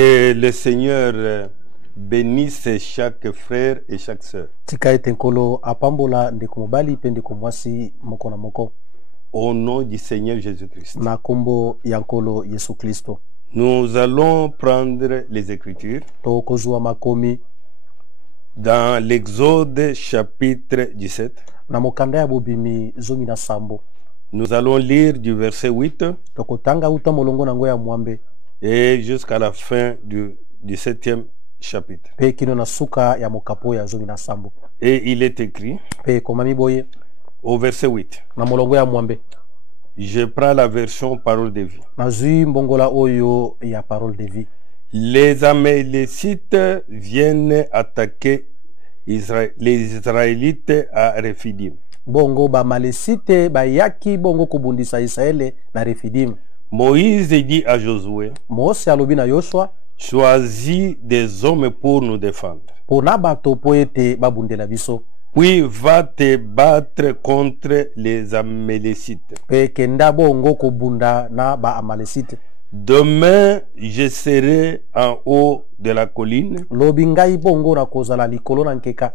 Que le Seigneur bénisse chaque frère et chaque sœur. Tika ete nkolo apambola ndeko mobali pe ndeko mwasi moko na moko. Au nom du Seigneur Jésus-Christ. Na kombo ya nkolo Yesu Kristo. Nous allons prendre les Écritures Tokozwa makomi dans l'Exode chapitre 17. na mokanda ya bobimi zomi na sambo. Nous allons lire du verset 8 Tokotanga uta molongo nango ya mwambe et jusqu'à la fin du 7e chapitre. pe kino na suka ya mokapo ya zomi na sambo. Et il est écrit Pe komami boye au verset 8. na molongo ya mwambe. Je prends la version parole de vie. Nazui mbongola oyo ya parole de vie. Les Amalécites viennent attaquer les Israélites à Rephidim. Bongo ba malesite ba yaki bongo kubundisa Israele na Refidim. Moïse dit à Josué, Mose alobi na Yoshua, choisis des hommes pour nous défendre. pona bato po ete babundela biso. Puis va te battre contre les Amalécites. Pe kenda bongo kubunda na ba amalesite. Demain, je serai en haut de la colline Lobi ngai bongo na kozala likolo na nkeka.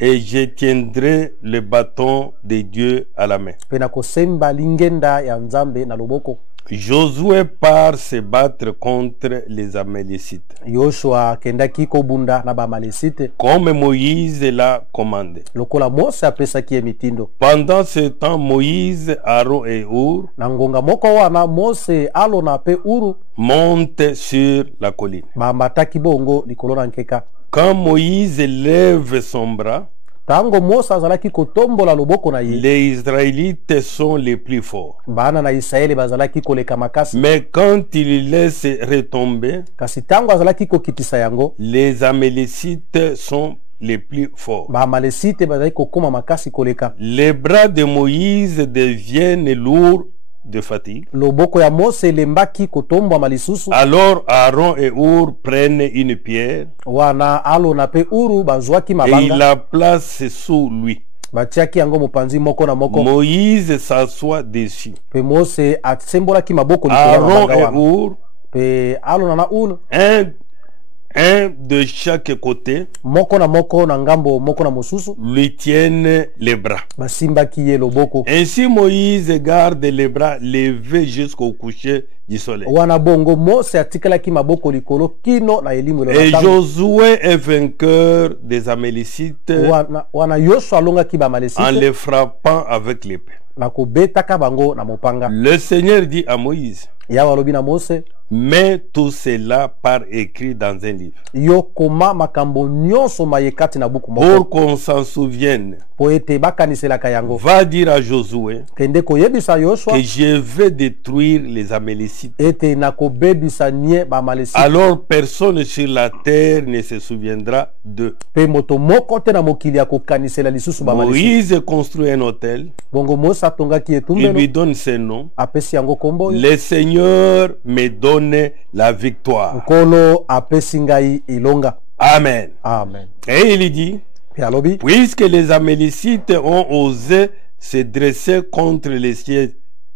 et je tiendrai le bâton de Dieu à la main. Pe na kosemba lingenda ya Nzambe na loboko. Josué part se battre contre les Amalécites, Yoshua kenda kiko bunda na ba amalesite. comme Moïse l'a commandé. Lokola Mose apesaki emitindo. Pendant ce temps, Moïse, Aaron et Hur Na ngonga moko wana Mose alo na pe uru montent sur la colline. ba mataki bongo likolo na nkeka. Quand Moïse lève son bras, Tango Mose azalaki kotombola loboko na ye, les Israélites sont les plus forts. bana na Israeli bazalaki koleka makasi. Mais quand il laisse retomber, Kasi tango azalaki kokitisa yango, les Amalécites sont les plus forts. ba amalesite bazalaki kokoma makasi koleka. Les bras de Moïse deviennent lourds de fatigue. Loboko ya Mose lembaki kotombwa malisusu. Alors Aaron et Hur prennent une pierre Wana alo na pe uru bazwaki et ils mabanga, la placent sous lui. batiaki yango mopanzi moko na moko. Moïse s'assoit dessus. Pe Mose atsembolaki maboko likolo ya Aaron mabanga et wana. Hur, Pe alo na ulu un de chaque côté, moko na moko na ngambo moko na mosusu, lui tiennent les bras. basimbaki ye loboko. Ainsi Moïse garde les bras levés jusqu'au coucher du soleil. Wana bongo Mose atikalaki maboko likolo kino na elimu Et elonga. Josué est vainqueur des Amalécites Wana Yoshua alongaki ba en malesite les frappant avec l'épée. na kobetaka bango na mopanga. Le Seigneur dit à Moïse, Yawe alobi na Mose, mets tout cela par écrit dans un livre yo koma makambo nyonso mayekati na buku pour moko qu'on s'en souvienne. po ete bakaniselaka yango. Va dire à Josué Kende koyebisa Yoshua que je vais détruire les Amalécites. ete na kobebisa nye ba malesite. Alors personne sur la terre ne se souviendra d'eux. Pe moto moko te na mokili ya kokanisela lisusu ba malesite. Moïse construit un hôtel. Bongo Mose atongaki Il etumbelo, lui donne ce nom. apesi yango kombo. Le Seigneur me donne la victoire. Nkolo apesi ngai ilonga. Amen. Amen. Et il dit, Pe alobi, puisque les Amalécites ont osé se dresser contre les sièges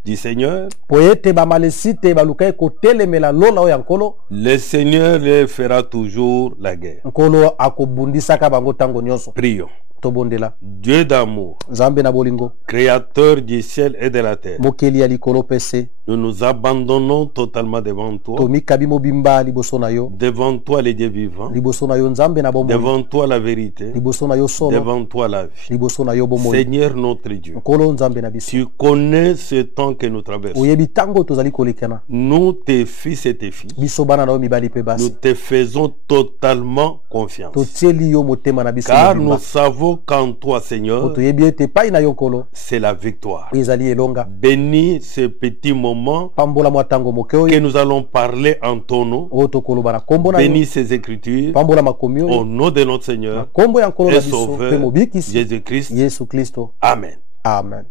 du Seigneur, po ete ba malesite balukai kotelemela lola oyo ya nkolo, le Seigneur leur fera toujours la guerre. nkolo akobundisaka bango tango nyonso. Prions. Tobondela Dieu d'amour, Nzambe na bolingo, créateur du ciel et de la terre, mokeli ya likolo pese, nous nous abandonnons totalement devant toi, tomikabi mobimba liboso na yo, devant toi les dieux vivants, liboso na yo Nzambe na bomoi, devant toi la vérité, liboso na yo solo, devant toi la vie. liboso na yo bomoi. Seigneur notre Dieu, Nkolo Nzambe na biso, tu connais ce temps que nous traversons. oyebi tango tozali kolekana, Nous, tes fils et tes filles, biso bana na yo mibali pe nous basi, te faisons totalement confiance. totieli yo motema na biso Car mobimba. nous savons qu'en toi, Seigneur, Toyebi ete pai na yo nkolo c'est la victoire. ezali elonga. Bénis ce petit moment Pambola mwa tango moke que oyo nous allons parler en ton nom. oyo tokoloba na kombo na yo, Bénis ces écritures pambola makomi au oyo nom de notre na Seigneur kombo ya nkolo na et biso pe Sauveur mobikisi Jésus-Christ. Yesu Kristo. Amen. Amen.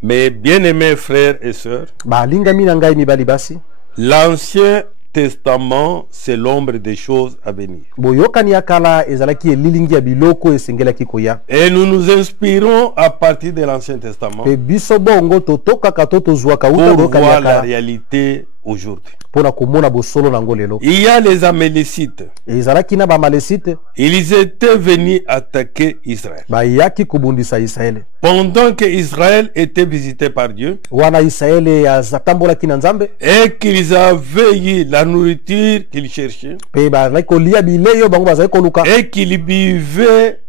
Mes bien-aimés frères et sœurs, Balingami na ngai mibali basi, l'Ancien Testament, c'est l'ombre des choses à venir. boyokani ya kala ezalaki elilingi ya biloko esengelaki koya. Et nous nous inspirons à partir de l'Ancien Testament Pe biso bongo totokaka to tozwaka uta pour boyokani voir ya la kala réalité aujourd'hui. mpona komona bosolo nango lelo. Il y a les Amélécites. ezalaki na bamalesite Ils étaient venus attaquer Israël. bayaki kobundisa Israele Pendant que Israël était visité par Dieu wana Israele atambolaki na Nzambe et qu'ils avaient eu la nourriture qu'ils cherchaient pe bazalaki kolia bileyo bango bazalaki koluka et qu'ils buvaient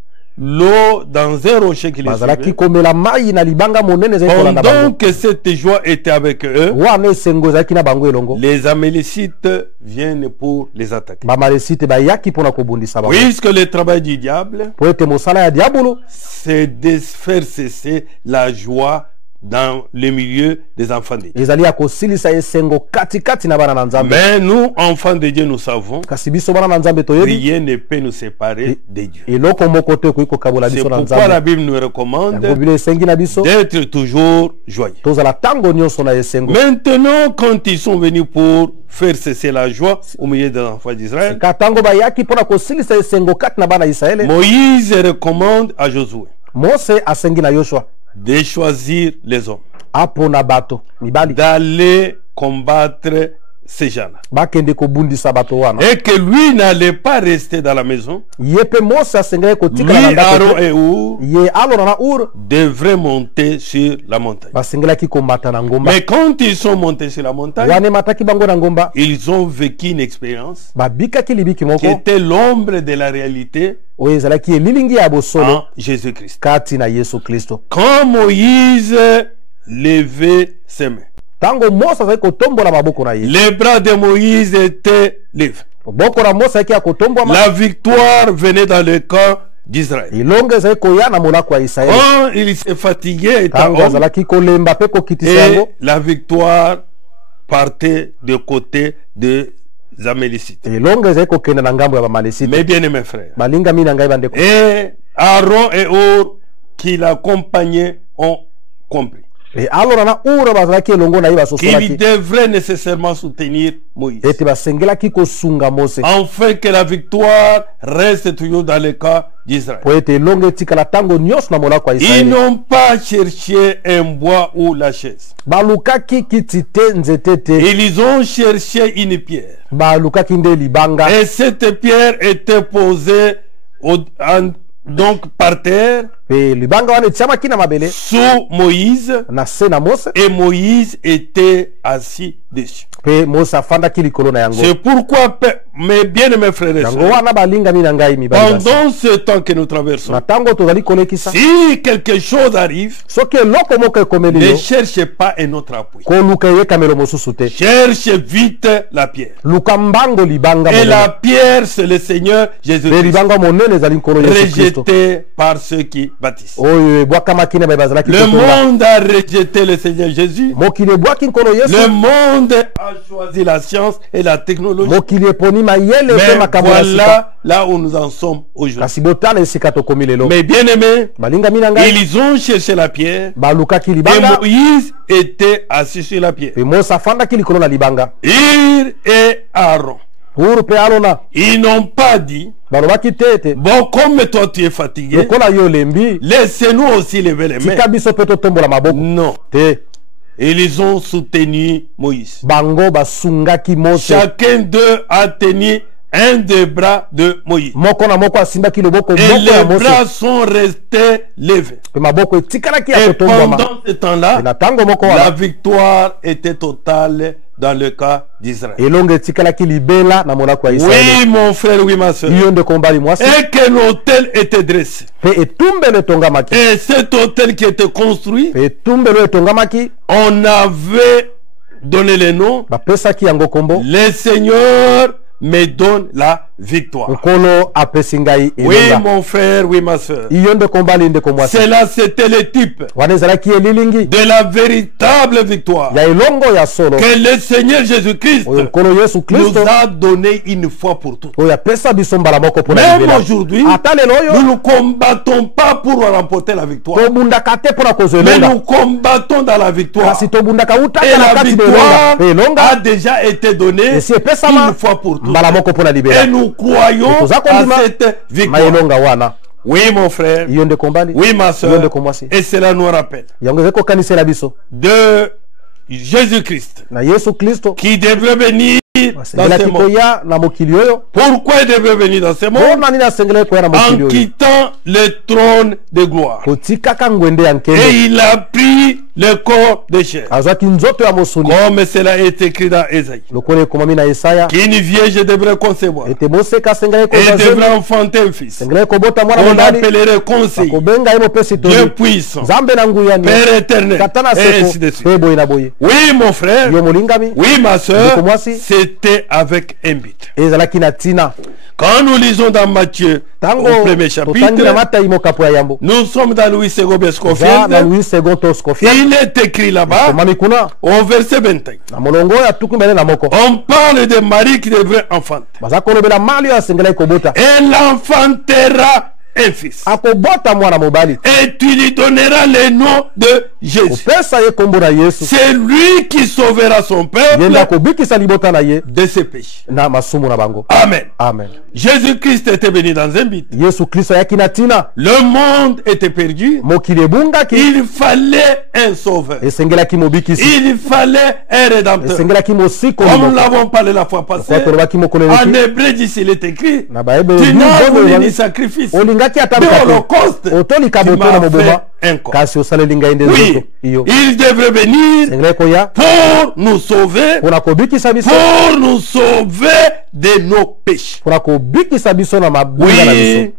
l'eau dans un rocher qu'ils bazalaki suivaient. komela mai na libanga monene ezali kolanda Pendant bango que cette joie était avec eux, wana esengo ezalaki na bango elongo les Amélécites viennent pour les attaquer. bamalesite bayaki mpona kobundisa bango Puisque le travail du diable, po ete mosala ya diabolo c'est de faire cesser la joie dans le milieu des enfants de Dieu. ezali ya kosilisa esengo katikati na bana na Nzambe. Mais nous, enfants de Dieu, nous savons, kasi biso bana na Nzambe toyebi rien ne peut nous séparer de Dieu. eloko moko te ekoki kokabola C'est biso na pourquoi la Nzambe. Bible nous yango recommande bino esengi na biso d'être toujours joyeux. tozala ntango nyonso na esengo. Maintenant, quand ils sont venus pour faire cesser la joie au milieu des enfants d'Israël, ka ntango bayaki mpona kosilisa esengo kati na bana ya Israele Moïse recommande à Josué Mose asengi na Yoshua de choisir les hommes, apona bato mibali d'aller combattre ces gens-là. bakende kobundisa bato wana Et que lui n'allait pas rester dans la maison. ye mpe Mose asengeli Lui, kotikala na ndako Aaron te. et Our ye alona na Ur devraient monter sur la montagne. basengelaki komata na ngomba Mais quand ils sont montés sur la montagne, wana emataki bango na ngomba ils ont vécu une expérience babikaki libiki qui moko était l'ombre de la réalité oyo ezalaki elilingi ya bosolo en Jésus-Christ. kati na Yesu Kristo. Quand Moïse levait ses mains, ntango Mose azalaki kotombola maboko na ye les bras de Moïse étaient levés. maboko na Mose azalaki ya kotombwama La victoire venait dans le camp d'Israël. ilongo ezalaki koya na molako ya Israele Quand il s'est fatigué, étant ntango homme, azalaki kolemba mpe kokitisa et yango la victoire partait de côté des Amélécites. elongo ezalaki kokende na ngambo ya bamalesite. Mes bien-aimés frères, balingami na ngai bandeko et Aaron et Our qui l'accompagnaient ont compris alona na Ura bazalaki elongo na ye qu'il basosolaki devrait nécessairement soutenir Moïse, ete basengelaki kosunga Mose afin que la victoire reste toujours dans le camp d'Israël. po ete elongo etikala ntango nyonso na molako ya Ils Israele. n'ont pas cherché un bois ou la chaise. balukaki kiti te nzete te Ils ont cherché une pierre. balukaki nde libanga Et cette pierre était posée donc par terre pe libanga wana etiamaki na mabele sous Moïse, na se na Mose et Moïse était assis dessus. pe Mose afandaki likolo na yango. C'est pourquoi, mes bien-aimés frères et yango sœurs, wana balingami na ngai mibali basi. pendant ce temps que nous traversons, na ntango tozali kolekisa si quelque chose arrive, soki eloko moko ekomeli ne yo cherchez pas un autre appui. koluka eyekamelo mosusu te Cherchez vite la pierre. luka mbango libanga Et monene. la pierre, c'est le Seigneur pe Jésus-Christ, libanga monene ezali nkolo Yesu Kristo rejeté par ceux qui bâtissent. oyo ebwakamaki na baye bazalaki Le kotonga. monde a rejeté le Seigneur Jésus. mokili ebwaki nkolo Le Yesu monde a choisi la science et la technologie. mokili eponi mayele mpe Mais makambo ya sika voilà là où nous en sommes aujourd'hui. kasi botala esika tokomi lelo. Mes bien-aimés, balingami na ngai ils ont cherché la pierre balukaki et libanga Moïse était assis sur la pierre. pe Mose afandaki likolo na libanga. Ir et Aaron, Uru pe alona ils n'ont pas dit, balobaki te ete bon, comme toi tu es fatigué, lokola yo olembi laissez-nous aussi lever les mains. tika biso mpe totombola maboko Non, te. ils ont soutenu Moïse. bango basungaki Mose Chacun d'eux a tenu un des bras de Moïse. moko na moko asimbaki loboko Et moko ya les Mose bras sont restés levés. pe maboko etikalaki ya Et kotombwama. pendant ce temps-là, pe na ntango moko la wana victoire était totale dans le cas d'Israël. elongo etikalaki libela na molako ya Oui, Israele. mon frère, oui, ma soeur. iyo ndeko mobali mwasi Et que l'autel était dressé. pe etumbelo etongamaki Et cet autel qui était construit, pe etumbelo etongamaki on avait donné le nom. bapesaki yango kombo Le Seigneur me donne la victoire. nkolo apesi ngai Oui, elonga. mon frère, oui, ma soeur. iyo ndeko mobali ndeko mwasi Cela, c'était le type wana ezalaki elilingi de la véritable victoire ya elongo ya solo que le Seigneur Jésus-Christ oyo nkolo Yesu nous Kristo a donné une fois pour toutes. oyo apesa biso mbala moko mpona Même libela. aujourd'hui, ata lelo nous oyo ne combattons pas pour remporter la victoire, tobundaka te mpona kozwa mais elonga nous combattons dans la victoire. kasi tobundaka Et utaka na la kati victoire belonga pe a elonga déjà été donnée esi epesama une fois pour toutes. mbala moko mpona Et libela nous croyons toza à kondima cette victoire. maelonga wana Oui, mon frère. iyo ndeko mbali Oui, ma iyo soeur. ndeko mwasi Et cela nous rappelle yango ezali kokanisela biso de Jésus-Christ, na Yesu Kristo qui devrait venir dans asengelaki ce monde. koya na mokili oyo. Pourquoi il devrait venir dans ce monde? Mpona nini asengelaki koya na mokili En oyo? quittant le trône de gloire. Kotikaka ngwende ya Et nkembo, il a pris le corps de chair. azwaki nzoto ya mosuni Comme cela est écrit dans Ésaïe. lokola ekomami na Yesaya, Qu'une vierge devrait concevoir. ete moseka asengelaki Et kozwa devrait zemi, enfanter un fils. asengelaki kobota mwana On mobali, l'appellerait conseiller, kobenga ye mopesi Dieu toli, puissant, nzambe na nguyani, Père éternel, tata na et ainsi seko, de suite. mpe boye na boye. Oui, mon frère, Yo molingami, oui, ma soeur, Ndeko mwasi. c'était avec un but. ezalaki na ntina. Quand nous lisons dans Matthieu, Tango au premier totangi na chapitre, Matayi mokapo ya yambo, nous sommes dans Louis Segobe za na Scofield. Louis II to Scofield, Il est écrit là-bas, komami kuna au verset 21. na molongo ya tuku mbele na moko, On parle de Marie qui devrait enfanter. baza kolobela mali oyo asengelaki kobota, Elle enfantera un fils. akobota mwana mobali, Et tu lui donneras le nom de Jésus. kopesa ye kombo na Yesu, C'est lui qui sauvera son peuple ye nde akobikisa libota na ye de ses péchés. na masumu na bango. Amen. Amen. Jésus-Christ était venu dans un but. Yesu Kristo ayaki na ntina, Le monde était perdu. mokili ebungaki, Il fallait un sauveur. esengelaki mobikisi, Il fallait un rédempteur. esengelaki mosiko Comme nous liboso. l'avons parlé la fois passée, Kwa tolobaki mokolo en eleki, hébreu d'ici il est écrit, na baebele tu n'as voulu ni biso sacrifice, olingaki ata ni bikape, holocauste, otolika tu boto na m'as moboma, fait un corps. kasi osaleli ngai nde Oui, nzoto iyo. il devrait venir Esengelaki koya pour nous sauver, mpona kobikisa biso, pour nous sauver de nos péchés. mpona kobikisa biso na mabunga na biso. Oui,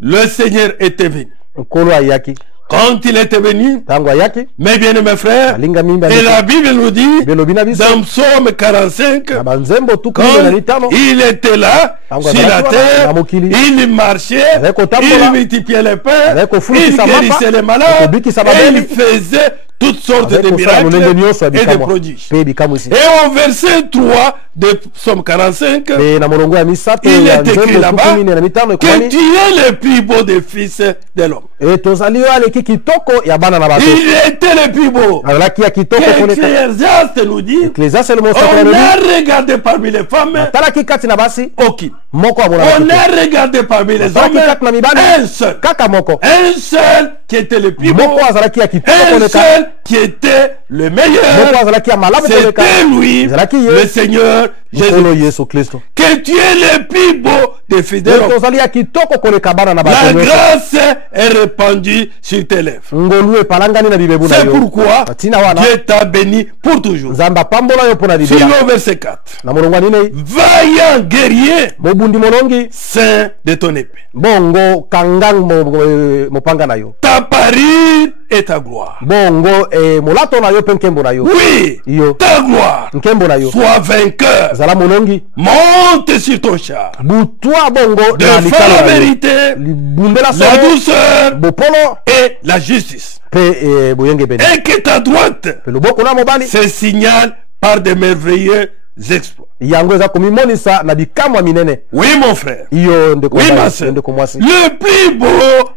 le Seigneur était venu. Nkolo ayaki, Quand il était venu, ntango ayaki mes bien-aimés frères, alinga mimba et la Bible nous dit, belobi na biso dans Psaume 45, na banzembo tuku quand mine na mitano, il était là, Tango sur la azalaki wana, terre, na mokili, il marchait, azalaki kotambola, il multipliait les pains, azalaki il kofulukisa guérissait mapa, les malades, akobikisa et babeli, il faisait toutes sortes de azalaki kosala lolenge miracles nyonso ya et de bikamwa prodiges. mpe bikamwisi. Et au verset 3 de Psaume 45, E na molongo ya misato il ya est écrit nzembo là-bas tuku mine na mitano que ekomami, tu es le plus beau des fils de l'homme. e tozali oyo aleki kitoko ya bana na bato, Il était le plus beau. azalaki ya kitoko koleka. Ecclésiaste nous dit, Ecclésiaste le mosaka on olobi, a regardé parmi les femmes atalaki kati na basi aucune. moko amona On na a regardé parmi les atalaki hommes kati na mibali un seul. kaka moko, Un seul qui était le plus beau. moko azalaki ya kitoko Un koleka, seul qui était le moko meilleur. azalaki ya malamu koleka, C'était lui, ezalaki le ye Seigneur nkolo Jésus. Yesu Kristo. Que tu es le plus beau des fils de E l'homme. tozali ya kitoko koleka bana na La bato nyonso, grâce est répandue sur tes lèvres. ngolu epalangani na bibebu na C'est yo. pourquoi Tina wana Dieu t'a béni pour toujours. nzambe apambola yo mpo na libela. Suivons au verset 4. Na molongo ya minei, Vaillant guerrier, mobundi molongi saint de ton épée. bongo kanga mopanga na yo, Ta parure et ta gloire. bongo molato na yo mpe nkembo na yo, Oui, iyo ta gloire. nkembo na yo, Sois vainqueur. zala molongi Monte sur ton char. butwa bongo De na faire likalo la na yo, vérité, libundela la solo douceur bopolo et la justice. mpe boyenge bene, Et que ta droite mpe loboko na mobali se signale par de merveilleux exploits. yango eza komimonisa na bikamwa minene. Oui, mon frère. Iyo ndeko Oui, ma mobali, soeur. ndeko mwasi Le plus beau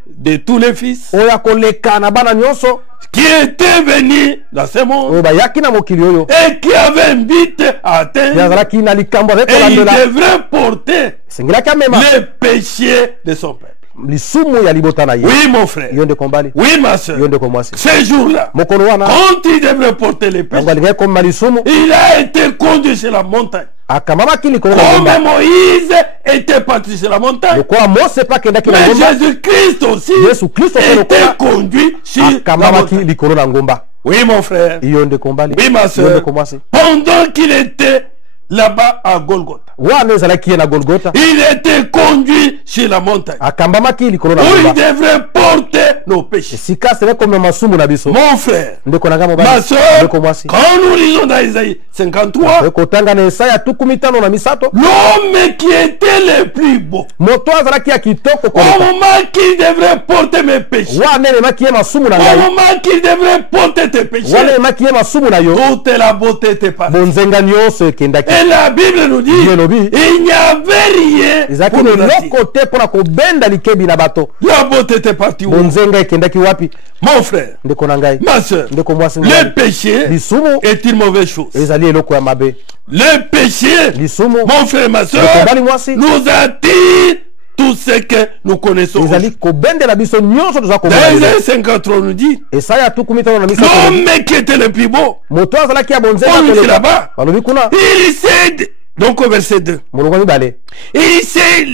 de tous les fils oyo akoleka na bana nyonso qui était venu dans ce monde oyo bayaki na mokili oyo, et qui avait un but à pe atteindre, azalaki na likambo azali et il kolandela, devrait porter esengelaki amema les péchés de son peuple. lisumu ya libota na ye. Oui, mon frère. Yo ndeko mbali, Oui, ma yo soeur. ndeko mwasi, Ce jour-là, mokolo wana quand il devrait porter les péchés, yango alingaki komema lisumu, il a été conduit sur la montagne. akamamaki likolo na Comme ngomba, Moïse était parti sur la montagne, lokola mose mpe akendaki na mais ngomba, Jésus-Christ aussi Yesu Kristo mpe était lokola conduit sur la akamamaki montagne. likolo na ngomba. Oui, mon frère. Iyo ndeko mbali, Oui, ma yo soeur. ndeko mwasi, Pendant qu'il était là-bas à Golgotha, wana ezalaki ye na Golgotha, il était conduit sur la montagne akambamaki likolo na où il ngomba, devrait porter nos péchés. esika asele komema masumu na biso. Mon frère, Ndeko nanga ma mobali, soeur, ndeko mwasi, quand nous lisons dans Isaïe 53, ekotanga na Esaya tuku mitano na misato, l'homme qui était le plus beau, moto azalaki ya kitoko au koleka, moment qu'il devrait porter mes péchés, wana elemaki ye masumu na au ngai, moment qu'il devrait porter tes péchés, wana elemaki ye masumu na yo, toute la beauté était partie. bonzenga nyonso ekendaki. Et la Bible nous dit, Dieu lobi, il n'y avait rien ezalaki pour nous attirer. leloko te mpona kobenda likebi na bato, La beauté était partie où? bonzenga ekendaki wapi? Mon frère, Ndeko na ngai, ma soeur, ndeko mwasi le ngai, péché lisumu est une mauvaise chose. ezali eloko ya mabe. Le péché, Lisumu mon frère, ma soeur, ndeko mbali mwasi nous attire tout ce que nous connaissons. ezali kobendela biso nyonso toza Dans komona Isaïe 53, nous dit esaya tukumi tano na misato l'homme qui était le plus beau, moto azalaki ya on dit bonzenga là-bas, balobi kuna il s'est, donc au verset 2, molongo ya mibale il s'est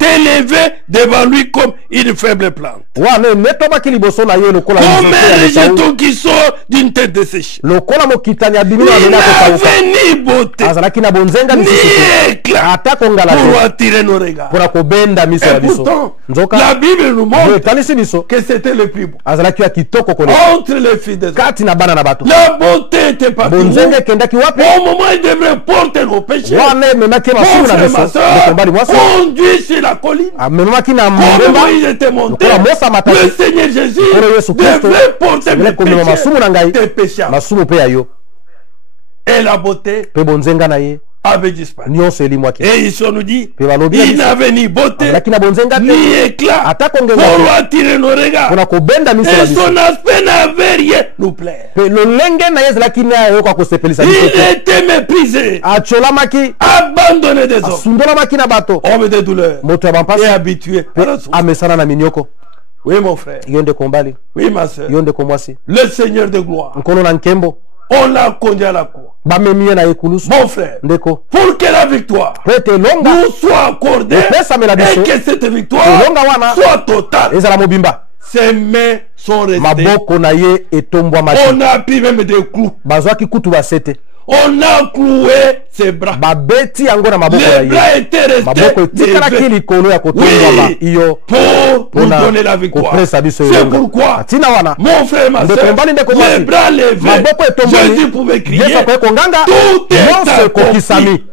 élevé devant lui comme une faible plante, wana emetobaki liboso na ye lokola comme nzete ya un metawu rejeton qui sort d'une tête desséchée. lokola mokitani abimi Il na abeli akokauka n'avait ni beauté azalaki na bonzenga ni lisusu te éclat ata kongala pour te attirer nos regards. mpona kobenda miso ya Et biso pourtant, nzoka la Bible nous yo montre etalisi biso que c'était le plus beau. azalaki ya kitoko koleka Entre les filles des hommes, kati na bana na bato la beauté était partout. bonzenga ekendaki wapi Au moment où il devrait porter nos péchés, wana ememaki mon masumu na frère, biso ma ndeko mobali soeur, mwasi conduit sur la colline. amemaki na Comme mongomba Moïse était monté, lokola Mose amataki le Seigneur Jésus lokola Yesu Kristo devait porter mes ezali komema péchés, masumu na ngai tes péchés. masumu mpe ya yo Et la beauté mpe bonzenga na ye avait disparu. nyonso elimwaki Et ici on nous dit, mpe balobi ya il biso n'avait ni beauté, azalaki na bonzenga te ni éclat ata kongenga pour te attirer nos regards. mpona kobenda miso na Et biso son aspect n'avait rien nous plaire. mpe lolenge na ye ezalaki na ayoka kosepelisa biso Il te était méprisé, atyolamaki abandonné des hommes, asundolamaki na bato homme de douleur moto ya et bampasi habitué à la souffrance. amesana na minioko Oui, mon frère. yo ndeko mbali Oui, ma soeur. yo ndeko mwasi Le Seigneur de gloire, nkolo na nkembo on l'a conduit à la cour. bamemi ye na ekulusu Mon frère, ndeko pour que la victoire mpo ete elonga nous soit accordée epesamela biso et que cette victoire elonga wana soit totale, ezala mobimba ses mains sont restées. maboko na ye etombwamaki On a pris même des clous. bazwaki kutu basete On a cloué ses bras. babeti yango na maboko na Les ye bras étaient maboko restés etikalaki levés likolo ya kotombwama Oui. iyo pour nous mpona donner la victoire. kopesa biso C'est elonga pourquoi, atina wana mon frère, ma ndeko soeur, mbali ndeko les mwasi bras levés, maboko etombwami Jésus pouvait crier, yesu akoki konganga tout est nyonso ekokisami accompli.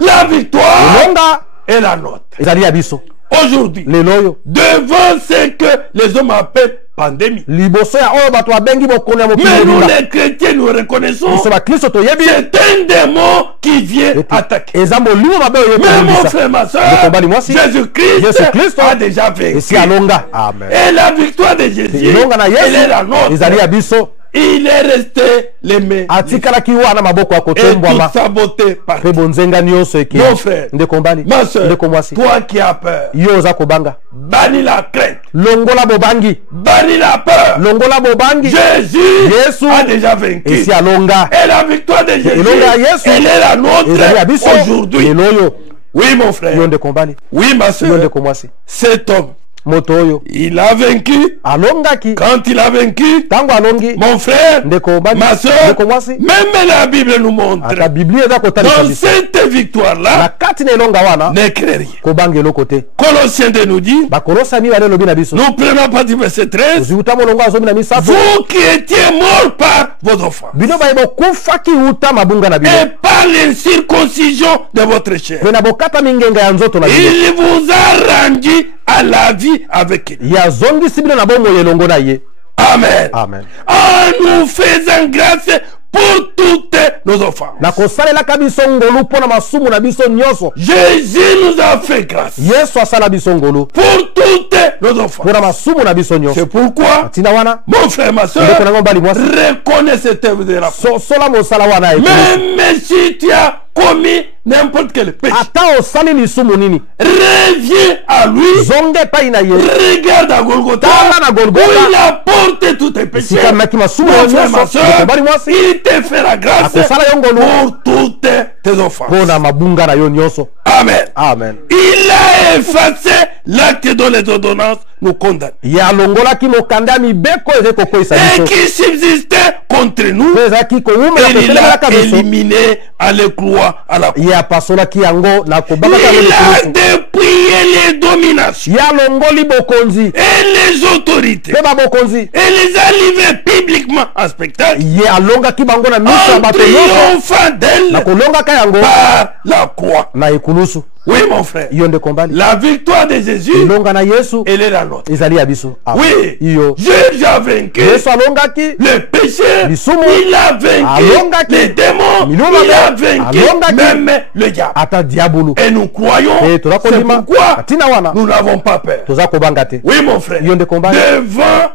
La victoire elonga est la nôtre. ezali ya biso Aujourd'hui, lelo oyo devant ce que les hommes appellent pandémie, liboso ya oyo bato babengi bokono ya mokili mais nous mobimba les chrétiens, nous reconnaissons, biso bakristo toyebi c'est un démon qui vient attaquer. eza molimo mabe oyo Mais mon ekobundisa frère, ma soeur, ndeko mbali mwasi Jésus-Christ Jésus-Christ a déjà vaincu. esi alonga amen Et la victoire de Jésus, elonga na elle est la yesu nôtre. ezali ya biso Il est resté les mains atikalaki wana maboko ya et toute kotombwama sa beauté par mpe bonzenga nyonso Mon ekei frère, ndeko mbali ma soeur, ndeko mwasi toi qui as peur, yo oza kobanga bannis la crainte, longola bobangi bannis la peur. longola bobangi Jésus Yesu a déjà vaincu. esi alonga Et la victoire de Jésus, elonga ya yesu elle est la ezali ya nôtre biso aujourd'hui. lelo oyo Oui, mon frère. yo ndeko mbali Oui, ma yo soeur. ndeko mwasi Cet homme, moto oyo il a vaincu. alongaki Quand il a vaincu, ntango alongi mon frère, ndeko mbali ma soeur, ndeko mwasi même la Bible nous montre, ata biblia eza kotalisa dans biso cette na victoire-là, kati na elonga wana ne crée rien. kobanga eloko te Colossiens 2 nous dit, bakolosa mibale elobi na biso nous prenons parti verset 13, ozwi uta molongo azomi na misato vous qui étiez morts par vos offenses bino baye bokufaki uta mabunga na bino et par l'incirconcision de votre chair, mpe na bokata mingenga ya nzoto na bino il vous a rendu à la vie avec lui. yazongisi bino na bomoi elongo na ye Amen. amen En nous faisant grâce pour toutes nos offenses. na kosalelaka biso ngolu mpo na masumu na biso nyonso Jésus nous a fait grâce yesu asala biso ngolu pour toutes nos offenses. mpo na masumu na biso nyonso C'est pourquoi, ntina wana mon frère, ma soeur, ndeko nango mobali mwasi reconnais cette œuvre de la foi. sola mosala wana ya ekulusu Même si tu as commis n'importe quel péché, ata osali lisumu nini reviens à lui. zonge epai na ye Regarde à Golgotha, Tala na Golgotha. où il a porté tous tes péchés. esika maki masumu Mon na yo frère, ma nyonso soeur, ndeko mobali mwasi il te fera grâce akosala yo ngolu pour toutes tes offenses. mpo na mabunga na yo nyonso Amen. amen Il a effacé l'acte dont les ordonnances nous condamnent ye alongolaki mokanda ya mibeko ezali kokweyisa et biso qui subsistait contre nous. mpe ezalaki kowumela Et il koselemelaka a biso éliminé à l'écloi à la croix. ye apasolaki yango na kobakaka yango Il a likulusu dépouillé les dominations ye alongoli bokonzi et les autorités mpe babokonzi et les a livrés publiquement en spectacle ye alongaki bango na miso ya en bato nyonso triomphant na d'elle kolongaka yango par la croix. na ekulusu Oui, mon frère. yo ndeko mbali La victoire de Jésus, elonga na yesu elle est la nôtre. ezali ya biso amen. Oui, iyo Jésus a vaincu yesu alongaki le péché, Lisumu. il a vaincu Alongaki. les démons, Miluma il a be. vaincu Alongaki. même le diable. ata diabulu Et nous croyons, e toza c'est kondima pourquoi atina wana nous n'avons pas peur. toza kobanga te Oui, mon frère, yo ndeko mbali devant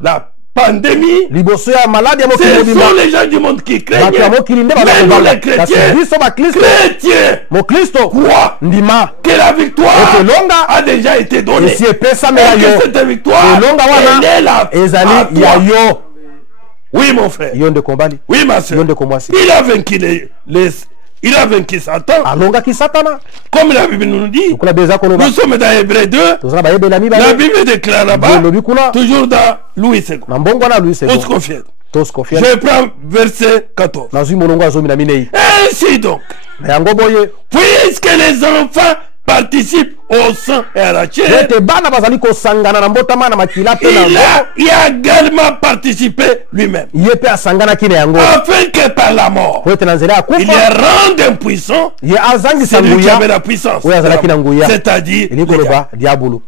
la pandémie, liboso ya maladi ya ce mokili mobimba sont les gens du monde qui craignent. bato ya mokili nde Mais nous bazakobanga les kasi chrétiens, biso bakristo chrétiens, mokristo croient ndima que la victoire ete elonga a déjà été donnée. esi Et epesamela que yo cette victoire, elonga wana elle est là à ezali ya toi. yo Oui, mon frère. yo ndeko mbali Oui, ma yo soeur. ndeko mwasi Il a vaincu il a vaincu Satan. alongaki satana Comme la Bible nous dit. lokola beza koloba Nous sommes dans Hébreu 2. toza na bayebeli ya La mibale Bible déclare là-bas, elobi kuna toujours dans Louis II. na mbongo wana louis On se sego confie. tosikofiana Je prends verset 14. nazwi molongo ya zomi na minei Ainsi donc, na yango boye puisque les enfants participent au sang et à la chair, ete bana bazali kosangana na mbotama na makila mpe na il a également participé lui-même, ye mpe asanganaki na yango afin que par la mort, po ete na nzela ya il kufa les rende impuissants. ye azangisa C'est lui qui nguya avait la puissance, oyo azalaki na nguya c'est-à-dire eli koloba diabulu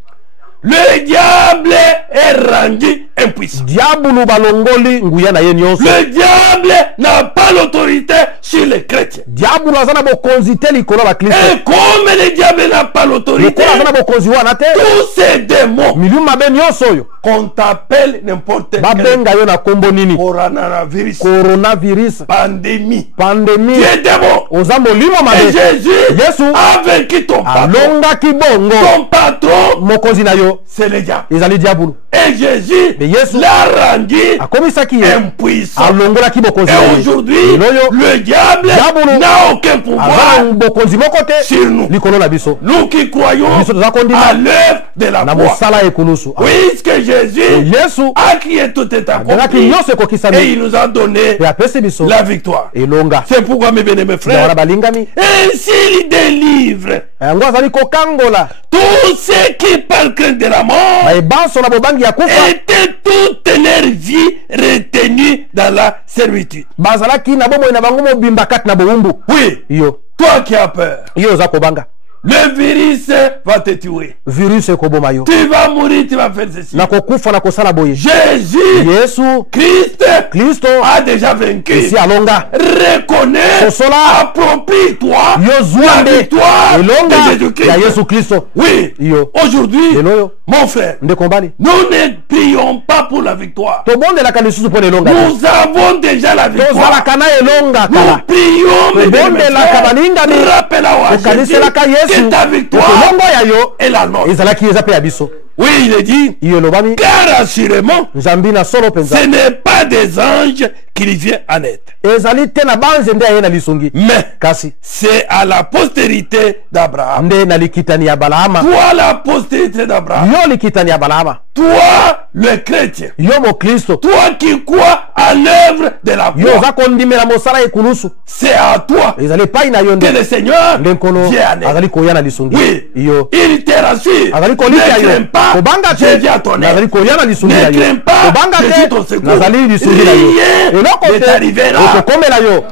le diable est rendu impuissant. diabulu balongoli nguya na ye nyonso Le diable n'a pas l'autorité sur les chrétiens. diabulu aza na bokonzi te likolo ya bakristo Et comme le diable n'a pas l'autorité, lokola aza na bokonzi wana te tous ces démons milieu mabe nyonso oyo qu'on t'appelle n'importe quel babenga yo na kombo nini coronavirus, coronavirus pandémie, pandemie tu es démon. oza molimo Et mabe Jésus Yesu a vaincu ton patron. alongaki bongo Ton patron, mokonzi na yo c'est le diable. ezali diabulu Et Jésus Mais Yesu l'a rendu akomisaki ye impuissant. alongolaki bokonzi na Et ye aujourd'hui, lelo oyo le diable Diabolo n'a aucun aza pouvoir na bokonzi moko te sur nous. likolo na biso Nous qui croyons biso toza à kondima l'œuvre de la na croix. mosala ya ekulusu Puisque Jésus yesu a crié tout est abenaki accompli nyonso et ekokisami il nous a donné mpe apesi biso la victoire. elonga C'est pourquoi mes bien-aimés wana frères, balingami ainsi il délivre yango azali kokangola tous ceux qui par crainte de la mort bayebanso na bobangi ya kufa étaient toute leur vie retenus dans la servitude. bazalaki na bomoi na bango mobimba kati na bowumbu Oui, yo toi qui as peur, yo oza kobanga le virus va te tuer. virus ekoboma yo Tu vas mourir, tu vas faire ceci. na kokufa na kosala boye Jésus, yesu Christ, kristo a déjà vaincu. esi alonga Reconnais, Sosola. approprie-toi yo la zwa nde victoire de elonga ya Jésus-Christ. yesu kristo Oui, yo aujourd'hui, lelo oyo mon frère, ndeko mbali nous ne prions pas pour la victoire. tobondelaka lisusu mpo na elonga te Nous avons déjà la victoire. tozalaka na elonga Nous kala prions, mes bien-aimés tobondelaka frères, balingami rappelle-toi à Jésus okaniselaka yesu que ta ete victoire elongo ya yo est la nôtre. ezalaki eza mpe ya biso Oui, il est dit, iyo elobami car assurément, nzambi na solo mpenza ce n'est pas des anges qui lui viennent en aide, ezali te na banze nde aye na lisungi mais kasi c'est à la postérité d'Abraham. nde na likitani ya balahama Toi, la postérité d'Abraham, yo likitani ya balahama toi, le chrétien, yo mokristo toi qui crois à l'œuvre de la yo croix, oza kondimela mosala ekulusu c'est à toi ezali epai na yo que nde le Seigneur nde nkolo vient en aide. azali koya na lisungi Oui, iyo il te rassure. azali kolika Ne yo crains pas, kobanga je te viens à ton nazali aide. koya na lisungi Ne na yo crains pas, kobanga je suis ton te secours. nazali lisungi na yo Rien eloko ne te t'arrivera. ekokomela yo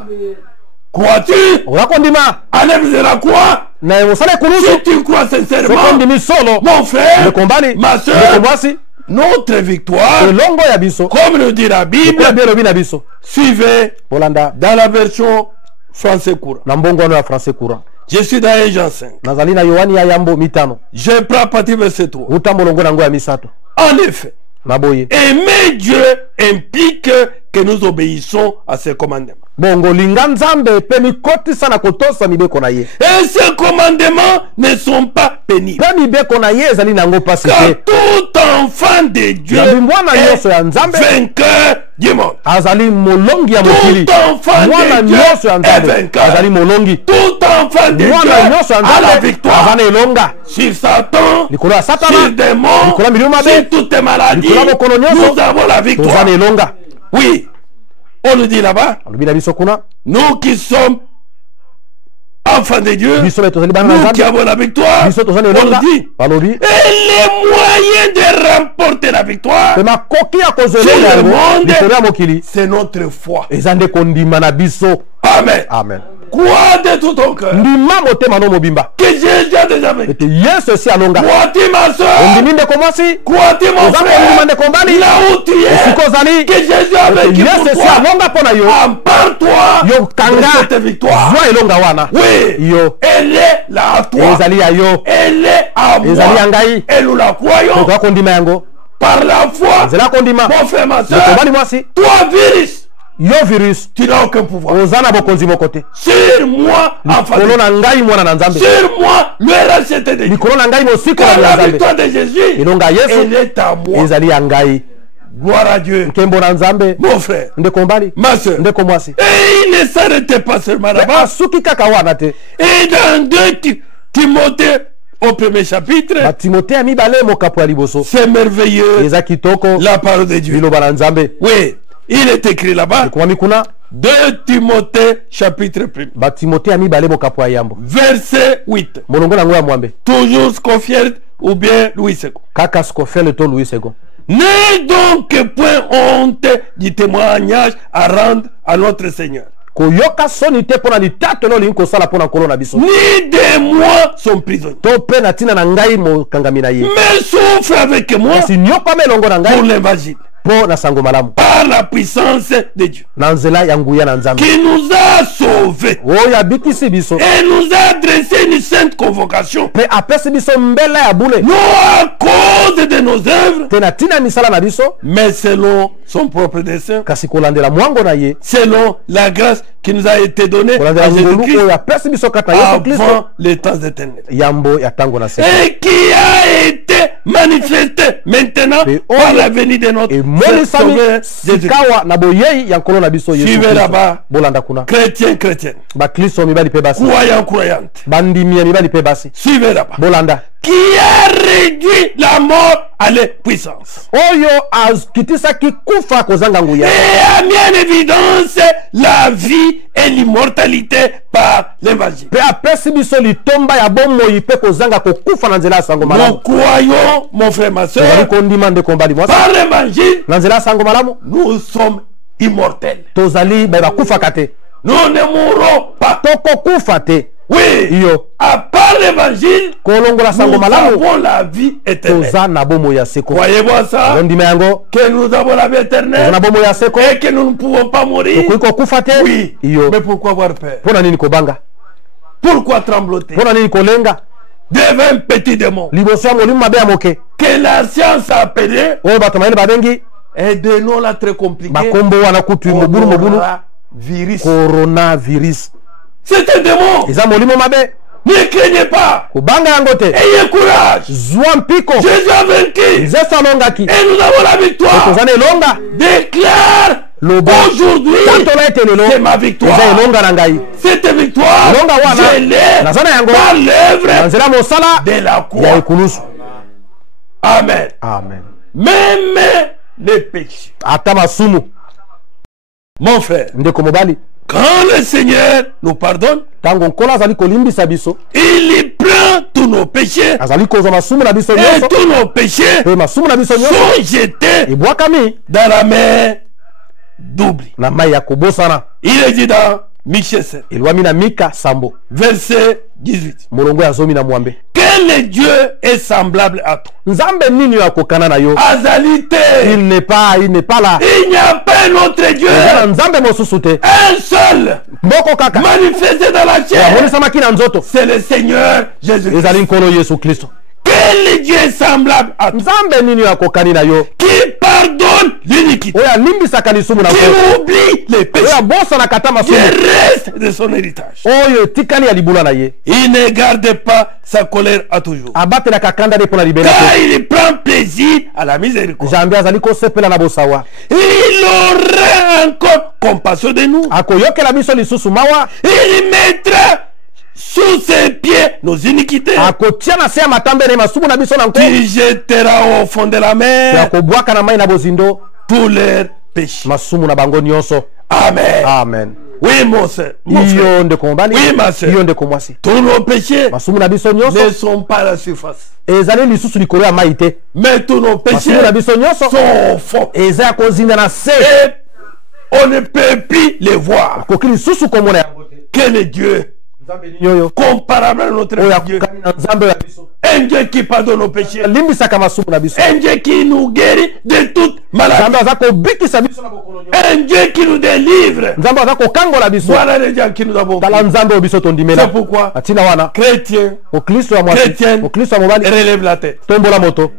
Crois-tu oza kondima à l'œuvre de la croix? na mosala ekulusu Si tu crois sincèrement, sokondimi solo mon frère, ndeko mbali ma ndeko soeur, mwasi notre victoire, elongo ya biso comme nous dit la Bible, lokola bie elobi na biso suivez bolanda dans la version français courant. na mbongo wana ya français courant Je suis dans 1 Jean 5. nazali na yohani ya yambo mitano Je prends partir verset 3. uta molongo nango ya misato En effet, na boye aimer Dieu implique que nous obéissons à ses commandements. bongo linga nzambe mpe mikotisa na kotosa mibeko na ye Et ces commandements ne sont pas pénibles. mpe mibeko na ye ezali nango mpasi Car te tout enfant de Dieu Nzambi mwana est nyonso ya nzambe vainqueur du monde. azali molongi ya mokili Tout enfant mwana de Dieu nyonso ya est nzambe vainqueur. azali molongi Tout enfant de Dieu mwana nyonso ya a la nzambe aza victoire na elonga sur Satan, likolo ya sur satana démons, likolo ya milimo mabe sur toutes les maladies. likolo ya mokolo nyonso Nous avons la toza victoire. na elonga Oui, on nous dit là-bas, alobi na biso kuna nous qui sommes enfants de Dieu, biso be tozali bana na nous qui nzambe avons la victoire, biso toza na on nous elonga dit, balobi et les moyens de remporter la victoire, mpe makoki ya kozwa Sur elonga le yango monde. likolo ya mokili c'est notre foi. eza nde kondima na biso Amen. amen Crois de tout ton cœur ndima motema no mobimba que Jésus a déjà vaincu. ete yesu esi alonga Crois-tu, ma soeur? ondimi ndeko mwasi Crois-tu, mon oza frère? kondima ndeko mbali Là où tu es, esika ozali que Jésus a ete vaincu yesu pour esi toi. alonga mpo na yo Empare-toi yo de kanga cette victoire. zwa elonga wana Oui, yo elle est là à toi. ezali ya yo Elle est à ezali ya moi. ngai Et nous la croyons. tokoka kondima yango par la foi, nzela kondima mon frère, ma soeur, ndeko mobali mwasi toi virus, yo virus tu n'as aucun pouvoir. oza na bokonzi moko te Sur moi, enfant de likolo na ngai mwana na nzambe sur moi, le RCT de Dieu. likolo na ngai mosika Car na la nzambe victoire de Jésus, elonga elle yesu est à moi. ezali ya ngai Gloire à Dieu. nkembo na nzambe Mon frère, ndeko mobali ma soeur. ndeko mwasi Et il ne s'arrêtait pas seulement là-bas. asuki kaka wana te Et dans 2 Timothée, au premier chapitre, batimote ya mibale mokapo ya liboso c'est merveilleux, eza kitoko la parole de Dieu. liloba na nzambe Oui, il est écrit là-bas, ekomami kuna 2 Timothée, chapitre 1, batimote ya mibale mokapo ya yambo verset 8. molongo nango ya mwambe Toujours Scofield ou bien Louis II. kaka Scofield to Louis II. N'ayez donc point honte du témoignage à rendre à notre Seigneur. koyoka soni te mpo na litatelo olingi kosala mpo na nkolo na biso Ni de moi son prisonnier. to mpe na ntina na ngai mokangami na ye Mais souffre avec moi kasi nyokama elongo na pour ngai l'évangile. mpo na sango malamu Par la puissance de Dieu. na nzela ya nguya na nzambe Qui nous a sauvés. oyo abikisi biso Et nous a adressé une sainte convocation. mpe apesi biso mbela ya bule Non à cause de nos œuvres, mpe na ntina ya misala na biso mais selon son propre dessein. kasi kolandela mwango na ye Selon la grâce qui nous a été donnée kolandela à ngolu Jésus-Christ oyo apesi biso kata yesu kristo avant les temps éternels. yambo ya ntango na seko Et qui a été manifesté maintenant Et par oyo la venue de notre emonisami Sauveur Jésus. sikawa na boyei ya nkolo na biso yesu Suivez kristo là-bas. bolanda kuna Chrétien, chrétienne, bakristo mibali mpe basi croyant, croyante, bandimi ya mibali mpe basi suivez là-bas. bolanda Qui a réduit la mort à l'impuissance oyo akitisaki kufa kozanga nguya et a mis en évidence la vie et l'immortalité par l'évangile. mpe apesi biso litomba ya bomoi mpe kozanga kokufa na nzela ya sango Nous malamu croyons, mon frère, ma tozali soeur, kondima ndeko mbali mwasi par l'évangile, na nzela ya sango malamu nous sommes immortels. tozali baye bakufaka te Nous ne mourrons pas. tokokufa te Oui, iyo à part l'évangile, kolongola sango nous malamu avons la vie éternelle. toza na bomoi ya seko Croyez-vous à ça? ondima yango Que nous avons la vie toza éternelle na bomoi ya seko et que nous ne pouvons pas mourir? tokoki kokufa te Oui, iyo mais pourquoi avoir peur? mpo na nini kobanga Pourquoi trembloter mpo na nini kolenga devant un petit démon liboso ya molimo mabe ya moke que la science a appelé oyo bato mayele babengi et des noms là très compliqués? bakombo wana kutu mobulu mobulu Virus. coronavirus C'est un démon. eza molimo mabe Ne craignez pas. kobanga yango te Ayez courage. zwa mpiko Jésus a vaincu. nzeso alongaki Et nous avons la victoire. toza na elonga Déclare loba aujourd'hui, tatola ete lelo c'est ma victoire. eza elonga na ngai Cette victoire, elonga je wana l'ai naza na yango par na l'œuvre nzela mosala de la ya croix. ekulusu Amen. amen Même les péchés. ata masumu Mon frère, ndeko mobali quand le Seigneur nous pardonne, ntango nkolo azali kolimbisa biso il y prend tous nos péchés azali kozwa masumu na biso et nyonso tous nos péchés mpe masumu na biso nyonso sont jetés ebwakami dans la mer d'oubli. na mai ya kobosana Il est dit dans Michée 7, elwami na mika sambo verset 18. molongo ya zomi na mwambe Quel Dieu est semblable à toi? nzambe nini oyo akokana na yo Azalité. il n'est pas là Il n'y a pas un autre Dieu. eza na nzambe mosusu te Un seul. moko kaka Manifesté dans la chair. amonisamaki na nzoto C'est le Seigneur Jésus. ezali nkolo yesu kristo Quel Dieu est semblable à toi? nzambe nini oyo akokani na yo Qui pardonne l'iniquité. oyo alimbisaka lisumu na Qui nkolo oublie les oyo péchés. abosanaka ata Qui masumu reste de son héritage. oyo etikali ya libula na ye Il ne garde pas sa colère à toujours. abatelaka kanda nde mpo na libela Car te il prend plaisir à la miséricorde. jambe azali kosepela na bosawa Il aura encore compassion de nous. akoyokela biso lisusu mawa Il mettra sous ses pieds nos iniquités. akotia na se ya matambele masumu na biso na nko Il jettera au fond de la pe mer akobwaka na mai na bozindo tous leurs péchés. masumu na bango nyonso Amen. amen Oui, mon frère. Mon frère. iyo ndeko mobali Oui, ma sœur. iyo ndeko mwasi Tous nos péchés masumu na biso nyonso ne sont pas à la surface. ezali lisusu likolo ya mai te Mais tous nos péchés masumu na biso nyonso sont au fond. eza ya kozinda na se Et on ne peut plus les voir. koki lisusu komona yango te Quel Dieu nzambe nini oyo comparable à notre oyo Dieu. akokani na nzambe ya biso Un Dieu qui pardonne nos péchés. alimbisaka masumu na biso Un Dieu qui nous guérit de toute maladie. nzambe aza kobikisa biso na bokolo nyonso Un Dieu qui nous délivre. nzambe aza kokangola biso Voilà les gens qui nous avons tala pris. nzambe oyo biso tondimela C'est pourquoi atina wana chrétien moklisto ya mwasi chrétienne moklisto ya mobali relève la tête. tombola moto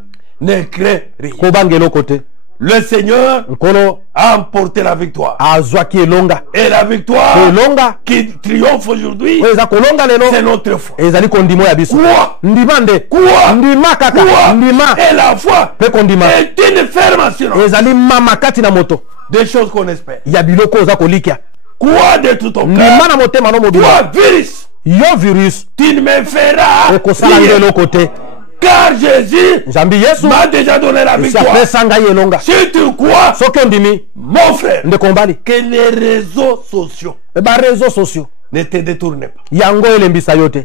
ne crains rien. kobangelo kote. Le Seigneur Nkolo a emporté la victoire. azwaki elonga. Et la victoire Elonga qui triomphe aujourd'hui, oyo eza kolonga lelo c'est notre foi. ezali kondima ya biso. Quoi? Ndima nde. Quoi? Ndima kaka. Quoi? Ndima Et la foi pe kondima est une ferme assurance ezali mama kati na moto des choses qu'on espère. ya biloko oza kolikia. Quoi de tout ton Ndima cœur? na motema no mobila. Toi, virus, Yo virus tu ne me feras okosala rien. ngelo kote. Car Jésus Nzambi Yesu m'a déjà donné la victoire. apesa ngai elonga. Si tu crois, Soki ondimi mon frère, ndeko mbali que les réseaux sociaux bareseau sociaux ne te détournent pas. yango elembisa yo te.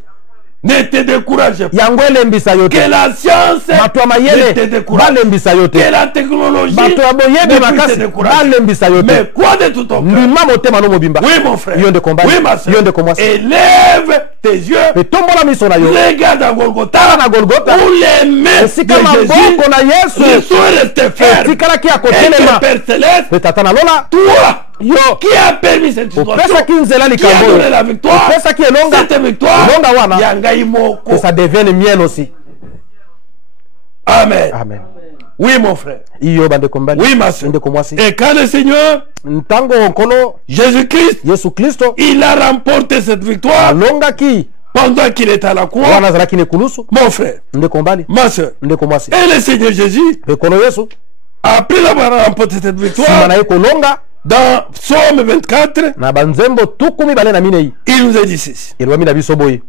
Ne te décourage pas. Yango elembisa yo te. Que la science bato ya ne te mayele décourage. balembisa yo te. Que la technologie bato ya boyebi ne puisse te makasi décourager. balembisa yo te. Mais quoi de tout ton cœur? Ndima motema no mobimba. Oui, mon frère. Yo ndeko mbali. Oui, ma soeur. Yo ndeko mwasi. Élève tes yeux. Pe tombola miso na yo. Regarde à Golgotha. Tala na Golgotha. Où les mains Esika de Jésus maboko na Yesu sont restées fermes. etikalaki ya Et que kotelema. Père Céleste, Pe tata na lola toi yo qui a permis cette situation, opesaki nzela qui a likambo donné la victoire, opesaki elonga cette victoire, elonga wana yangai moko. que ça devienne mienne aussi. Amen. Amen. Oui, mon frère. Iyo bandeko mbali. Oui, ma soeur. Ndeko mwasi. Et quand le Seigneur, Ntango nkolo Jésus-Christ, Yesu Kristo il a remporté cette victoire alongaki pendant qu'il était à la croix, wana azalaki na ekulusu. mon frère, Ndeko mbali. ma soeur, Ndeko mwasi. et le Seigneur Jésus, Ekolo Yesu après avoir remporté cette sima victoire, na ye kolonga dans Psaume 24, na banzembo tuku mibale na minei il nous a dit ceci. elwami na biso boye.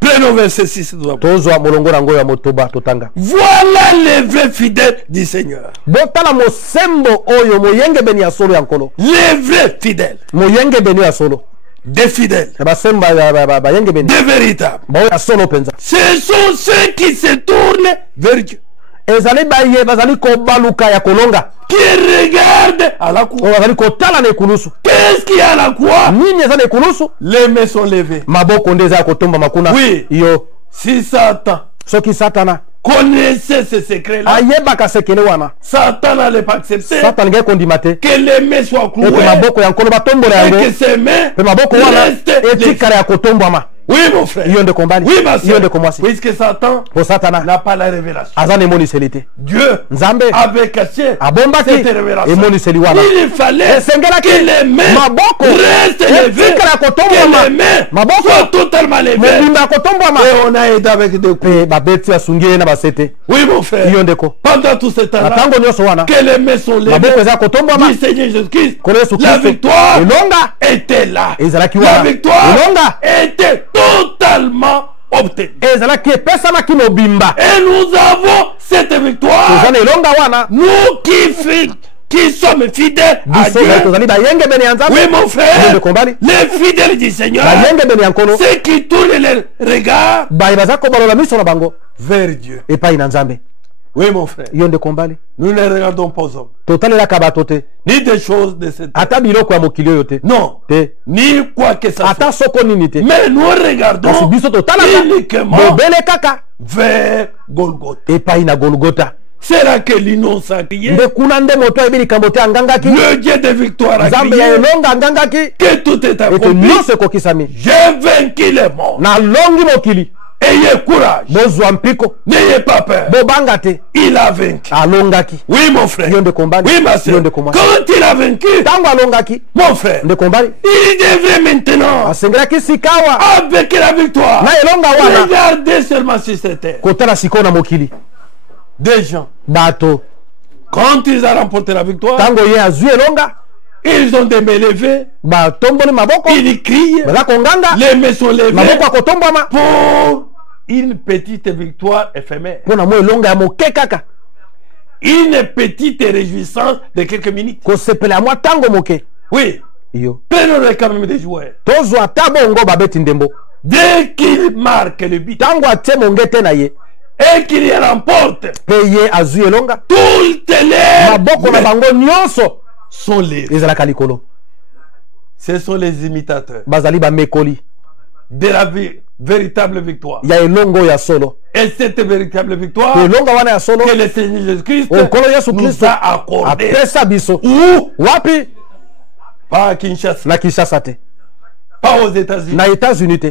Prenons verset 6. Tozwa molongo nango ya motoba totanga. Voilà les vrais fidèles du Seigneur. Botala mosembo oyo moyenge beni ya solo ya nkolo. Les vrais fidèles. Moyenge beni ya solo. Des fidèles. Ya basemba ya yenge beni. Des véritables. Ba ya solo penza. Ce sont ceux qui se tournent vers Dieu. Ezali baye bazali ko baluka ya kolonga. Qui regardent à la croix. O bazali ko tala na ekulusu. Qu'est-ce qu'il y a à la croix? Nini eza na ekulusu? Les mains sont levées. Maboko ndeza ya kotomba makuna. Oui. Iyo Si Satan soki satana connaissait ce secret-là, ayebaka sekele wana. Satan n'allait pas accepter Satan ngai kondima te. que les mains soient Ete clouées maboko ya nkolo batombola et yango. que ses mains Pe maboko wana restent les... etikala ya kotombwama. Oui, mon frère. Iyo ndeko mbali. Oui, ma Iyo soeur. ndeko mwasi. Puisque Satan Po satana n'a pas la révélation. aza na emoniseli te. Dieu Nzambe avait caché abombaki cette révélation. emoniseli wana. Il fallait esengelaki que les mains maboko restent levées, etikala ya que kotombwama. les mains Maboko soient totalement levées. mobimba ya kotombwama. Et on a aidé avec des coups. Pe babeti asungi ye na basete. Oui, mon frère. Iyo ndeko. Pendant tout ce Na temps-là, tango nyonso wana que les mains sont levées maboko eza kotombwama. du Seigneur Jésus-Christ, Kolo Yesu la Kristo. victoire Elonga était là. ezalaki La wana. victoire Elonga était totalement obtenue. ezalaki epesamaki mobimba. Et nous avons cette victoire. Eza na elonga wana. Nous qui sommes fidèles à Biso Dieu. tozali bayenge bene ya Nzambe. Oui, mon Iyo frère. ndeko mbali. Les fidèles du Seigneur, Bayenge bene ya nkolo. ceux qui tournent leur regard Baye baza kobalola miso na bango vers Dieu. epai na Nzambe. Oui, mon frère. Iyo ndeko mbali. Nous ne regardons pas aux hommes, Totalelaka bato te. ni des choses de cette terre. Ata biloko ya mokili oyo te. Non, Te. ni quoi que ça soit. Ata soko nini te. Mais nous Kasi regardons biso totalaka uniquement bobele kaka vers Golgotha. epai na Golgotha. C'est là que l'innocent a crié. Nde kuna nde moto ayebi likambo te angangaki. Le Dieu de victoire a Nzambe ya crié elonga angangaki que tout est ete accompli. nyonso ekokisami. J'ai vaincu les morts. Nalongi mokili. Ayez courage. Bozwa mpiko. N'ayez pas peur. Bobanga te. Il a vaincu. Alongaki. Oui, mon frère. Iyo ndeko mbali. Oui, ma Iyo soeur. ndeko mwasi. Quand il a vaincu, Tango alongaki mon frère, ndeko mbali. il devrait maintenant, Asengelaki sikawa avec la victoire, na elonga wana regardez seulement sur cette terre. kotala sikoyo na mokili. Des gens, Bato quand ils ont remporté la victoire, tango ye azwi elonga ils ont des mains levées, batomboli maboko ils crient, baza konganga les mains sont levées maboko akotombwama pour une petite victoire éphémère, mpona mo elonga ya moke kaka une petite réjouissance de quelques minutes. kosepela ya mwa tango moke. Oui, Iyo prenons quand même des joueurs. tozwa ata bongo babeti ndembo Dès qu'il marque le but tango atie mongete na ye et qu'il y remporte, mpe ye azwi elonga toutes les maboko na mains bango nyonso sont levées. ezalaka likolo. Ce sont les imitateurs Bazali bamekoli de la véritable victoire. ya elongo ya solo. Et cette véritable victoire Elonga wana ya solo que le Seigneur Jésus-Christ okolo Yesu nous Kristo a accordé. apesa biso. Où? Wapi? Pas à Kinshasa, Na Kinshasa te, pas aux États-Unis, na États-Unis te,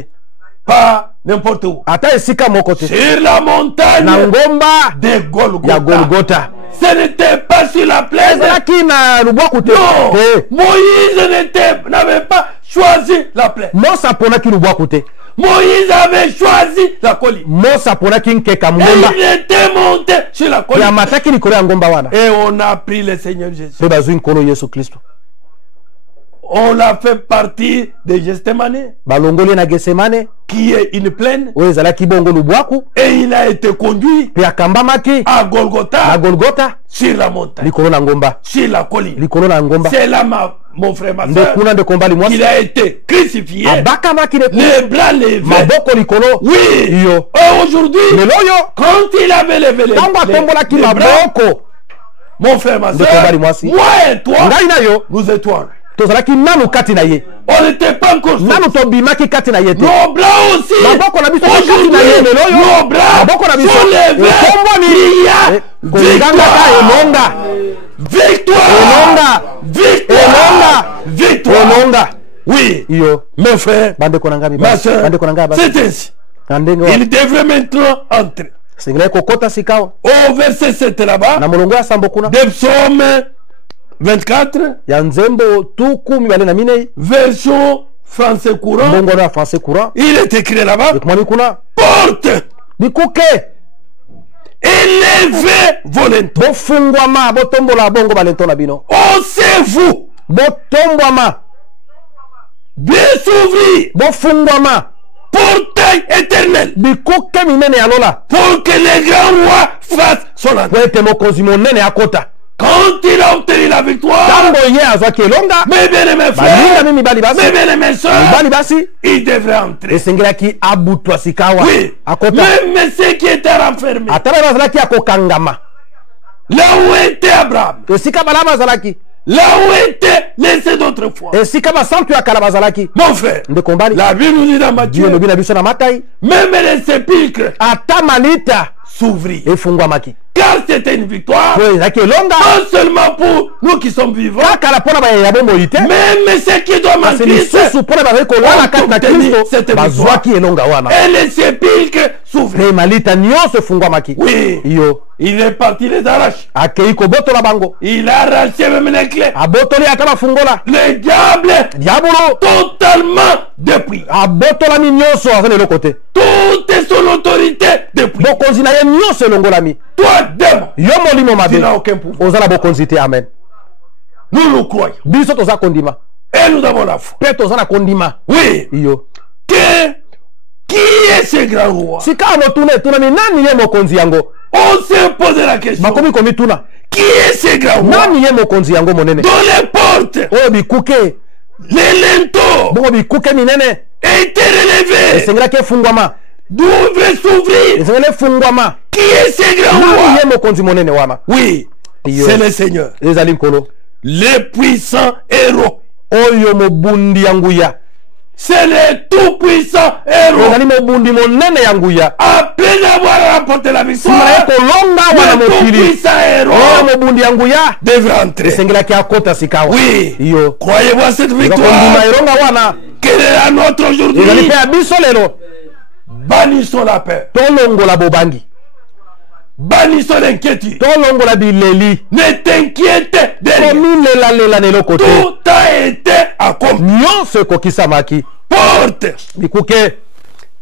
pas n'importe où. ata esika moko te Sur la montagne na ngomba de Golgotha. ya Golgotha. Ce n'était pas sur la plaine. ezalaki na lubwaku te Non, te Moïse n'avait pas choisi la plaine. Mose aponaki lubwaku te Moïse avait choisi la colline. Mose aponaki nkeka Et mongomba il était monté sur la pe colline. amataki likolo ya ngomba wana Et on a pris le Seigneur Jésus. mpe bazwi nkolo Yesu Kristo On l'a fait partie de Gethsemane, balongoli na Getsemane qui est une plaine. oyo ezalaki bongo lubwaku Et il a été conduit mpe akambamaki à na Golgotha, Golgotha sur la montagne, likolo na ngomba sur la colline. likolo na ngomba C'est là, mon frère, ma nde soeur, kuna nde kombali qu'il mwasi a été crucifié, abakamaki les bras levés. maboko likolo Oui. iyo Et aujourd'hui, lelo oyo quand il avait levé ntango atombolaki les bras, maboko mon frère, ma Nde soeur, kombali mwasi. moi et toi, ngai na yo nous étions. tozalaki nanu kati na ye On n'était pas encore sortis. nanu tobimaki kati na ye te Nos bras aussi. maboko na biso kati Aujourd'hui, na ye lelo oyo nos bras maboko na biso sont levés. ekombwani Il y a kolingangaka elonga victoire. Victoire. Victoire. elonga Oui. iyo Mes frères, bandeko na ngai ma mibali soeur, bandeko na ngai basi c'est ainsi. na ndenge wa Il devrait maintenant entrer sengelaki kokota sikawa au verset 7 là-bas, na molongo ya sambo kuna de psaume 24, ya nzembo tuku mibale na minei version français courant. mbongo ya français courant Il est écrit là-bas, ekomani kuna porte bikuke élevez vos linteaux. bofungwama botombola bongo balento na bino Osez-vous, botombwama bien s'ouvrir, bofungwama portail éternel, bikuke minene ya lola pour que le grand roi fasse son entrée. po ete mokonzi monene akota Quand il a obtenu la victoire, ntango ye azwaki elonga mes bien-aimés baninga frères, mi mibali basi mes bien-aimés sœurs, mibali basi il devrait entrer. esengelaki abutwa sikawa Oui, akota même ceux qui étaient renfermés, ata bana bazalaki ya kokangama là où était Abraham, esika bala bazalaki là où étaient les saints d'autrefois. esika basantu ya kala bazalaki Mon frère, ndeko mbali la Bible nous dit dans dio Matthieu, elobi na biso na matai même les sépulcres ata malita s'ouvrirent. efungwamaki Car c'était une victoire, po ezalaki elonga non seulement pour nous qui sommes vivants, kaka na mpo na bayaya bomoi te même ceux qui dorment en kasi Christ, lisusu mpo na bazali kolala kati na kristo Cette bazwaki elonga wana et les sépulcres s'ouvrirent. pe malita nyonso efungwamaki Oui, iyo il est parti les arrache. akei kobotola bango Il a arraché même les clés. abotoli ata bafungola Le diable diabolo totalement depuis. abotolami nyonso aza na eloko te Toute son autorité depuis. bokonzi na ye nyonso elongolami Toi, démon, yo molimo tu mabe n'as aucun pouvoir. oza na bokonzi te amen Nous nous croyons. biso toza kondima Et nous avons la foi. mpe toza na kondima Oui. iyo Que, qui est ce grand roi? sika motuna etunami nani ye mokonzi yango On s'est posé la question. bakomi komituna Qui est ce grand roi? nani ye mokonzi yango monene Dont les portes, oyo bikuke les linteaux bongo bikuke minene étaient relevés. esengelaki efungwama Devraient s'ouvrir. ezengeli efungwama Qui est ce grand nani roi? ye mokonzi monene wana Oui, Iyo. c'est le Seigneur. ezali nkolo Le puissant héros. oyo mobundi ya nguya C'est le tout-puissant héros. ezali mobundi monene ya nguya Après avoir remporté la nsima na ye victoire, kolonga wana le mokili tout-puissant oyo héros mobundi ya nguya devrait entrer. esengelaki akota sikawa Oui. iyo Croyez-vous à cette kondima victoire? elonga wana Quelle est la nôtre ezali aujourd'hui? mpe ya biso lelo Bannissons la peur. tolongola bobangi Bannissons l'inquiétude. tolongola bileli Ne t'inquiète de rien. komilelalela na eloko te Tout a été accompli. nyonso ekokisamaki Porte. bikuke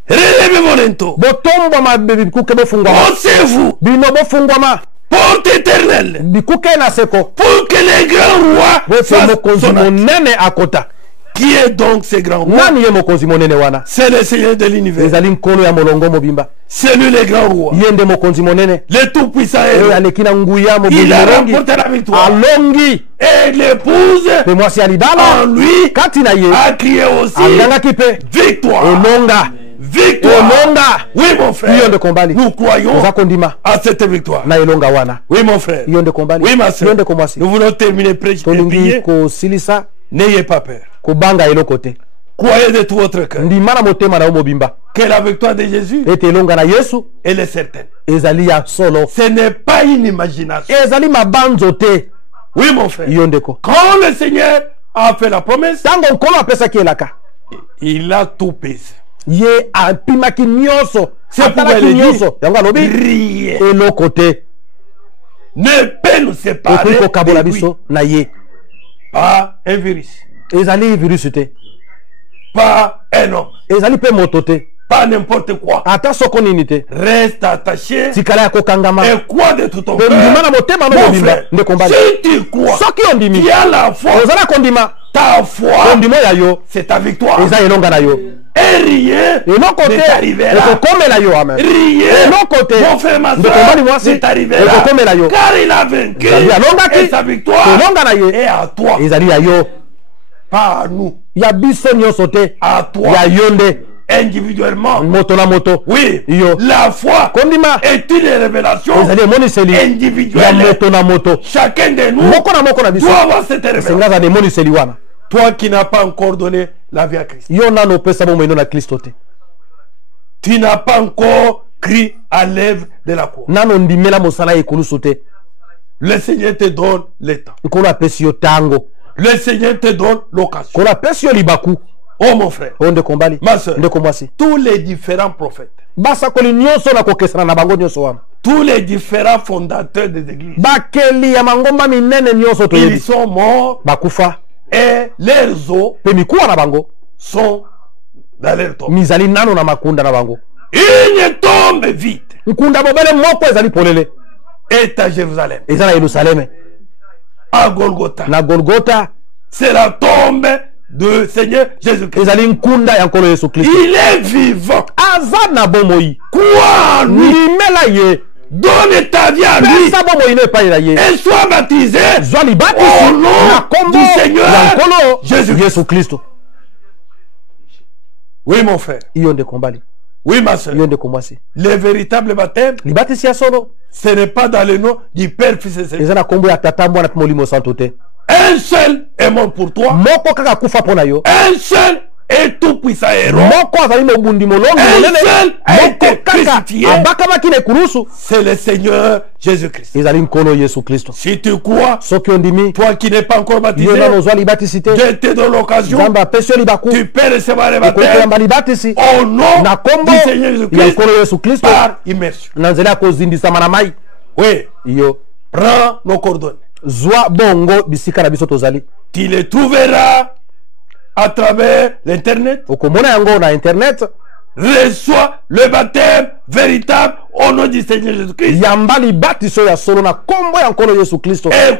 Relevez vos linteaux. botombwama bikuke bofungwama Osez-vous. bino bofungwama Porte éternelle. bikuke na seko Pour que le grand roi bote fasse mokonzi son acte. monene akota Qui est donc ce grand roi? nani ye mokonzi monene wana C'est le Seigneur de l'univers. ezali nkolo ya molongo mobimba C'est lui le grand roi. ye nde mokonzi monene Le tout-puissant oyo héros. aleki na nguya mobundi Il a molongi remporté la victoire. alongi Et l'épouse mpe mwasi ya libala en lui kati na ye a crié aussi angangaki mpe victoire. elonga Victoire. elonga Oui, mon iyo frère. nde kombali Nous croyons oza kondima à cette victoire. na elonga wana Oui, mon frère. iyo nde kombali Oui, ma iyo soeur. nde komwasi Nous voulons terminer prêcher et tolingi prier. kosilisa N'ayez pas peur. kobanga eloko te Croyez de tout votre cœur ndima na motema na yo mobimba que la victoire de Jésus, ete elonga na yesu elle est certaine. ezali ya solo Ce n'est pas une imagination. ezali mabanzo te Oui, mon frère. iyo ndeko Quand le Seigneur a fait la promesse, ntango nkolo apesaki elaka il a tout pesé. ye apimaki nyonso C'est pourquoi atalaki il dit, nyonso yango alobi rien eloko te ne peut nous séparer ekoki kokabola de lui. biso na ye Pas un virus, ezali virusi te pas un homme, ezali mpe moto te pas n'importe quoi. ata soko nini te Reste attaché tikala ya kokangama et crois de tout ton mpe ndima cœur. na motema no Mon mobimba frère, ndeko mbali si tu crois soki ondimi qu'il y a la foi, ozala kondima ta foi, ondimo ya yo c'est ta victoire. eza elonga na yo Et rien eloko ne te t'arrivera. ekokomela yo amen Rien, eloko te mon frère, ma ndeko soeur, mbali mwasi ne t'arrivera. ekokomela yo Car il a vaincu. Nzambe alongaki Et sa victoire elonga na ye est à toi, ezali ya yo pas à nous. ya biso nyonso te À toi, ya yo nde individuellement. moto na moto Oui, Yo. la foi kondima est une révélation ezali emoniseli ya individuelle. moto na moto Chacun de nous moko na biso doit avoir cette révélation. senga aza na emoniseli wana Toi qui n'as pas encore donné la vie à Christ, yo nano opesa bomoi no na kristo te tu n'as pas encore crié à l'œuvre de la croix. nano ndimela mosala ya ekulusu te Le Seigneur te donne le temps. nkolo apesi yo ntango Le Seigneur te donne l'occasion. nkolo apesi yo libaku Oh mon frère, oyo ndeko mbali ma soeur, ndeko mwasi tous les différents prophètes, basakoli nyonso na kokesana na bango nyonso wana tous les différents fondateurs des églises, bakeli ya mangomba minene nyonso ils toyebi sont morts bakufa et leurs os mpe mikuwa na bango sont dans leur tombe. mizali nano na makunda na bango Une tombe vide nkunda bobele moko ezali polele est à Jérusalem, eza na yerusaleme à Golgotha. na golgota C'est la tombe du Seigneur Jésus-Christ. ezali nkunda ya nkolo yesu kristo Il est vivant. aza na bomoi Crois en lui. limela ye Donne ta vie à lui pesa bomoi no epai na ye et sois baptisé zwa au libatisi nom na kombo du Seigneur ya nkolo Jésus. yesu kristo Oui, mon frère. iyo ndeko mbali Oui, ma soeur. iyo ndeko mwasi Le véritable baptême, libatisi ya solo ce n'est pas dans le nom du Père, Fils et Saint. eza na kombo ya tata mwana mpe molimo santo te Un seul est mort pour toi. moko kaka akufa mpo na yo Un seul est tout puissant héros. moko azali mobundi molongi Un monene seul a moko été kaka crucifié. abakamaki na ekulusu C'est le Seigneur Jésus-Christ. ezali nkolo yesu kristo Si tu crois, soki ondimi toi qui n'es pas encore baptisé, yo nano ozwa libatisi te Dieu te donne l'occasion. nzambe apesi yo libaku Tu peux recevoir le okoki baptême koyamba libatisi au nom na kombo du Seigneur ya Jésus-Christ nkolo yesu kristo par immersion. na nzela ya kozindisama na mai Oui, yo prends nos coordonnées. zwa bongo bisika na biso tozali Tu les trouveras à travers l'internet. okomona yango na internet Reçois le baptême véritable au nom du Seigneur Jésus-Christ. yamba libatiso ya solo na kombo ya nkolo yesu kristo Et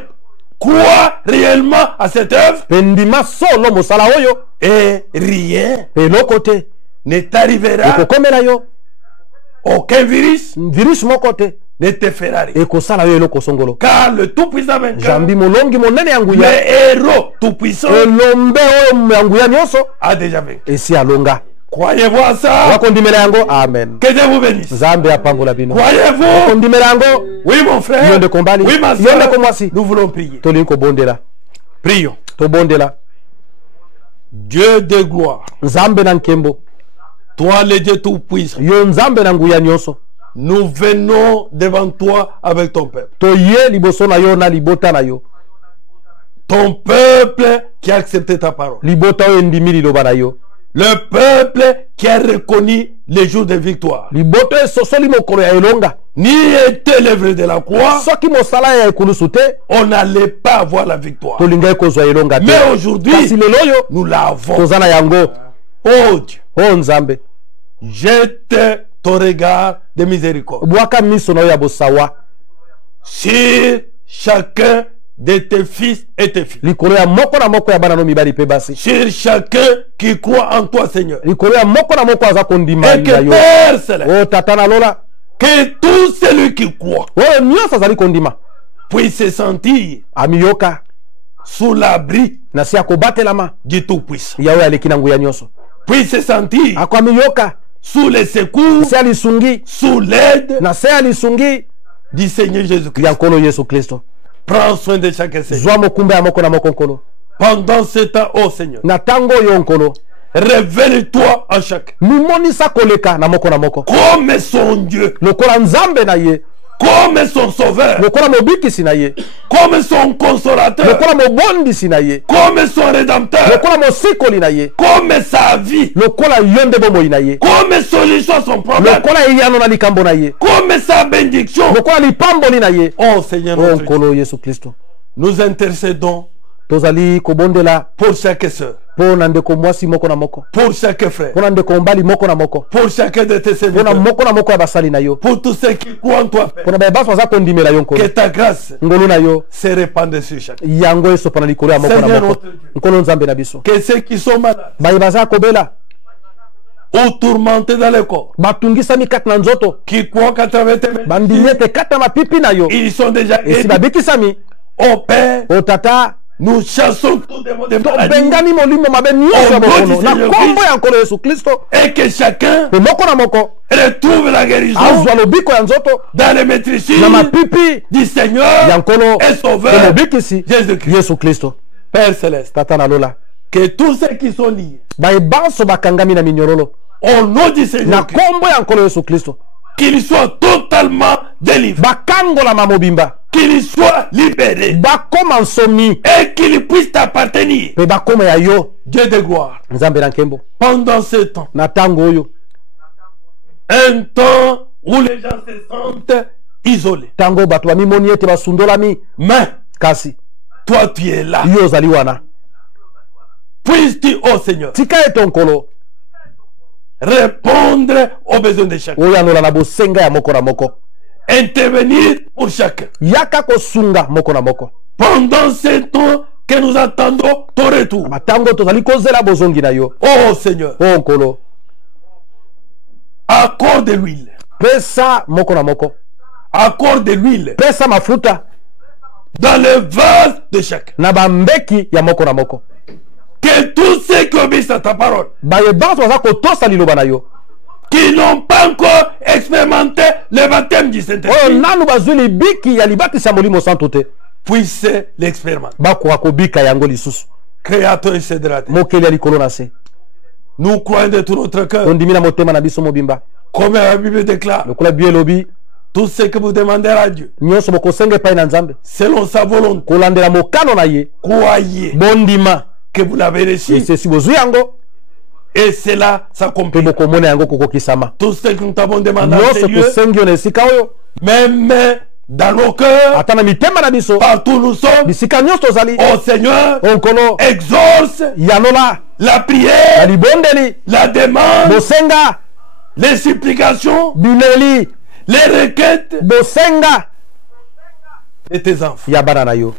crois réellement à cette œuvre. mpe ndima solo mosala oyo Et rien mpe eloko te ne t'arrivera. ekokomela yo Aucun virus virus moko te ne te fera rien. ekosala yo eloko songolo Car le tout-puissant vainqueur, jambi molongi monene ya le nguya héros tout-puissant, elombe oyo ya nguya nyonso a déjà vaincu. esi alonga Croyez-vous à ça? wakondimela yango amen Que Dieu vous bénisse. nzambe apambola bino Croyez-vous? wakondimela yango Oui, mon frère. Yo ndeko mbali. Oui, ma Yo soeur. ndeko mwasi. Nous voulons prier. tolingi kobondela Prions. tobondela Dieu de gloire, nzambe na nkembo toi le Dieu tout-puissant, yo nzambe na nguya nyonso nous venons devant toi avec ton peuple. toye liboso na yo na libota na yo Ton peuple qui a accepté ta parole. libota oyo endimi liloba na yo Le peuple qui a reconnu les jours de victoire. libota oyo esosoli mokolo ya elonga Ni était l'œuvre de la croix, soki mosala ya ekulusu te on n'allait pas avoir la victoire. tolingai kozwa elonga te Mais aujourd'hui, kasi lelo oyo nous l'avons. toza na yango Oh Dieu, o nzambe jette ton regard de miséricorde bwaka miso na yo ya bosawa sur chacun de tes fils et tes filles. likolo ya moko na moko ya bana no mibali mpe basi Sur chacun qui croit en toi, Seigneur. likolo ya moko na moko aza kondima Et na que yo Père Céleste, o tata na lola que tout celui qui croit oyo nyonso azali kondima puisse se sentir amiyoka sous l'abri na se akobatelama du Tout-Puissant. ya oyo aleki na nguya nyonso Puisse se sentir ako amiyoka sous les secours, se alisungi sous l'aide na se alisungi du Seigneur Jésus-Christ. ya nkolo yesu kristo Prends soin de chacun, Seigneur. zwa mokumba ya moko na moko nkolo Pendant ce temps, oh Seigneur, na ntango oyo nkolo révèle-toi en chacun mimonisa koleka na moko comme son Dieu. lokola nzambe na ye comme son sauveur, lokola mobikisi na ye, comme son consolateur, lokola mobondisi na ye, comme son rédempteur, lokola mosikoli na ye, comme sa vie, lokola yo nde bomoi na ye, comme solution à son problème, lokola eyano na likambo na ye, comme sa bénédiction. lokola lipamboli na ye. Oh Seigneur, O notre Dieu, nkolo Yesu Kristo, nous intercédons tozali kobondela pour chaque sœur, mpo na ndeko mwasi moko na moko, pour chaque frère, mpo na ndeko mobali moko na moko, pour chacun de tes mpo na serviteurs, moko na moko ya basali na yo, pour tous ceux qui croient en toi, Père. mpo na baye baso baza kondimela yo Que nkolo, ta grâce ngolu na yo se répande sur chacun. yango esopa na likolo ya moko na Seigneur moko. notre Dieu, Nkolo nzambe na biso, que ceux qui sont malades baye baza kobela, ou tourmentés dans le corps, batungisami kati na nzoto, qui croient qu'à travers tes mains, bandimi ete kati na mapipi na yo ils sont déjà esi guéris. babikisami. Oh Père, O tata, nous chassons tout démon de maladie tobengani molimo mabe nyonso ya bokono na nkombo ya nkolo Yesu Kristo, et que chacun mpe moko na moko retrouve la guérison azwa lobiko ya nzoto dans les maîtrises na mapipi du Seigneur ya nkolo et ya Sauveur mobikisi Jésus-Christ. Yesu Kristo. Père Céleste, Tata na lola, que tous ceux qui sont liés baye banso bakangami na minyororo au nom du na Seigneur Christ, nkombo ya nkolo Yesu Kristo, qu'ils soient totalement délivrés, bakangolama mobimba, qu'ils soient libérés bakoma nsomi et qu'ils puissent t'appartenir. mpe bakoma ya yo Dieu de gloire, nzambe na nkembo. pendant ce temps, Na ntango oyo, un temps où les gens se sentent isolés, ntango bato bamimoni ete basundolami, mais kasi toi tu es là. yo ozali wana. Puisses-tu, oh Seigneur, Tika ete nkolo répondre aux besoins de chacun, oyanola na bosenga ya moko na moko, intervenir pour chacun. yaka kosunga moko na moko. Pendant ce temps que nous attendons ton retour, Matango tozali kozela bozongi na yo. oh Seigneur, O nkolo, accorde l'huile, pesa moko na moko, accorde l'huile pesa mafuta dans le vase de chacun. na bambeki ya moko na moko. Que tous ceux qui obéissent à ta parole, Baye banso baza kotosa liloba na yo, qui n'ont pas encore expérimenté le baptême du oyo Saint-Esprit, nanu bazwi libiki ya libatisi ya molimo santu te, puissent l'expérimenter. bakoka kobika yango lisusu. Créateur et Seigneur de la terre, Mokeli ya likolo na se, nous croyons de tout notre cœur, ondimi na motema na biso mobimba, comme la Bible déclare, lokola bio elobi, tout ce que vous demandez à Dieu, nyonso bokosenga epai na nzambe selon sa volonté, kolandela mokano na ye, croyez bondima que vous l'avez reçu esesi bozwi yango et cela mpe s'accomplit. bokomona yango kokokisama. Tout ce que nous t'avons demandé en Nyonso ces lieux, tosengi yo na esika oyo, même dans nos cœurs, ata na mitema na biso, partout nous sommes, bisika nyonso tozali, oh Seigneur, o nkolo exauce yanola la na prière, libondeli, la demande, bosenga, les supplications, bileli, les requêtes bosenga de tes enfants. ya bana na yo.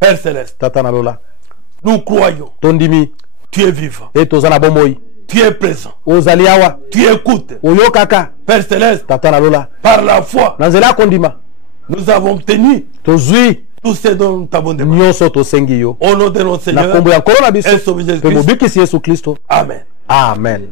Père Céleste, Tata na lola, nous croyons, tondimi tu es vivant, e toza na bomoi, tu es présent, ozali awa, tu écoutes. oyokaka. Père Céleste, Tata na lola, par la foi, na nzela ya kondima nous avons obtenu tozwi tout ce dont nous t'avons demandé. nyonso tosengi yo Au nom de notre na Seigneur, nkombo ya nkolo na biso et Sauveur mpe Jésus-Christ. mobikisi Yesu Kristo. Amen. Amen.